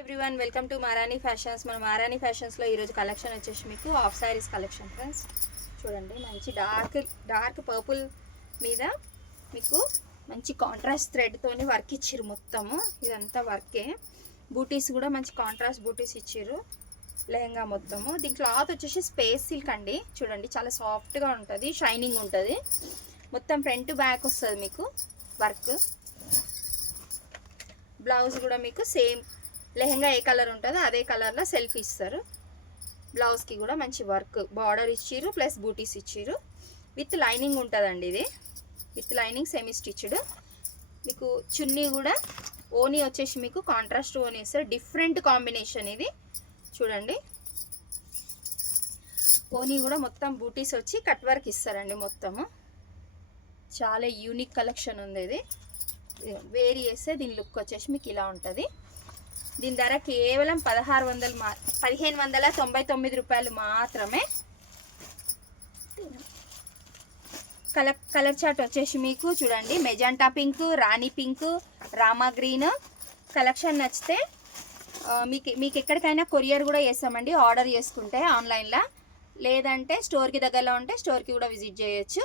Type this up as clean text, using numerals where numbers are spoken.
Everyone welcome to Marani fashions. మన మారాణి ఫ్యాషన్స్లో ఈరోజు collection వచ్చేసి మీకు హాఫ్ శారీస్ కలెక్షన్ ఫ్రెండ్స్. చూడండి, మంచి డార్క్ పర్పుల్ మీద మీకు మంచి కాంట్రాస్ట్ థ్రెడ్తోని వర్క్ ఇచ్చిర్రు. మొత్తము ఇదంతా వర్కే. బూటీస్ కూడా మంచి కాంట్రాస్ట్ బూటీస్ ఇచ్చిర్రు. లెహంగా మొత్తము. దీని క్లాత్ వచ్చేసి స్పేస్ సిల్క్ అండి. చూడండి, చాలా సాఫ్ట్గా ఉంటుంది, షైనింగ్ ఉంటుంది. మొత్తం ఫ్రంట్ బ్యాక్ వస్తుంది మీకు వర్క్. బ్లౌజ్ కూడా మీకు సేమ్ లెహంగా ఏ కలర్ ఉంటుందో అదే కలర్లో సెల్ఫ్ ఇస్తారు. బ్లౌజ్కి కూడా మంచి వర్క్, బార్డర్ ఇచ్చిర్రు ప్లస్ బూటీస్ ఇచ్చిర్రు. విత్ లైనింగ్ ఉంటుందండి. ఇది విత్ లైనింగ్ సెమీ స్టిచ్డ్. మీకు చున్నీ కూడా ఓనీ వచ్చేసి మీకు కాంట్రాస్ట్ ఓనీ ఇస్తారు. డిఫరెంట్ కాంబినేషన్ ఇది. చూడండి, ఓనీ కూడా మొత్తం బూటీస్ వచ్చి కట్ వర్క్ ఇస్తారండి. మొత్తము చాలా యూనిక్ కలెక్షన్ ఉంది. ఇది వేరీ చేస్తే దీని లుక్ వచ్చేసి మీకు ఇలా ఉంటుంది. దీని ధర కేవలం 1599 రూపాయలు మాత్రమే. కలర్ చార్ట్ వచ్చేసి మీకు చూడండి, మెజెంటా పింక్, రాణి పింక్, రామా గ్రీన్. కలెక్షన్ నచ్చితే మీకు ఎక్కడికైనా కొరియర్ కూడా చేస్తామండి ఆర్డర్ చేసుకుంటే ఆన్లైన్లో. లేదంటే స్టోర్కి దగ్గరలో ఉంటే స్టోర్కి కూడా విజిట్ చేయొచ్చు.